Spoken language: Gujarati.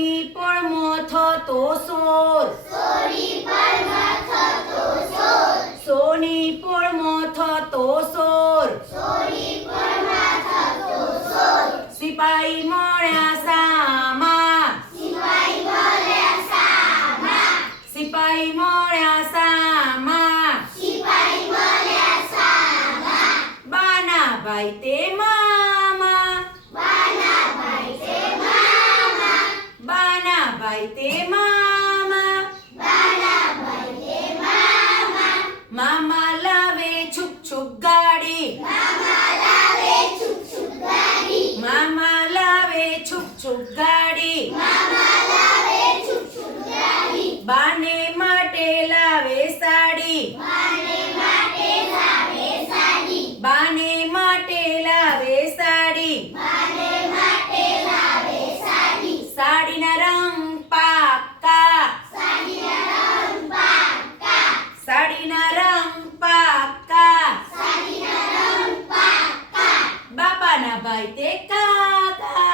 સોની પળમાં થતો સોર સોની પળમાં થતો સોર સિપાઈ મળ્યા સામા સિપાઈ મળ્યા સામા બાના ભાઈ તે મામા બાના ભાઈ તે મામા મામા લાવે છુક છુક ગાડી મામા લાવે છુક છુક ગાડી બાને માટે લાવે સાડી બાને માટે લાવે સાડી સાડીના રંગ પાકા સાડીના રંગ પાકા બાપાના ભાઈ તે કાકા